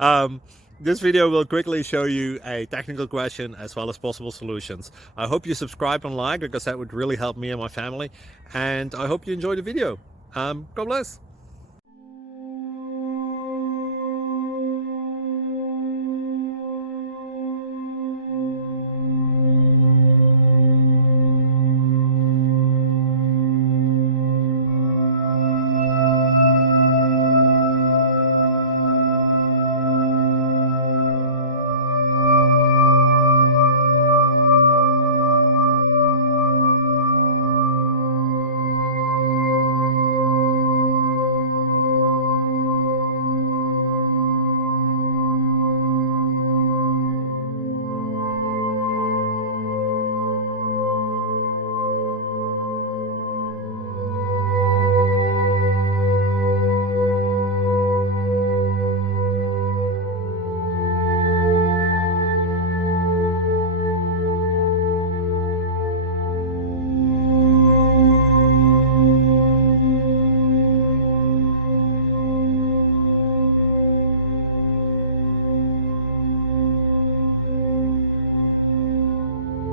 um, this video will quickly show you a technical question as well as possible solutions. I hope you subscribe and like, because that would really help me and my family. And I hope you enjoy the video. God bless.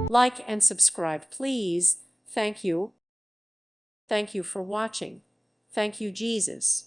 Like and subscribe, please. Thank you. Thank you for watching. Thank you, Jesus.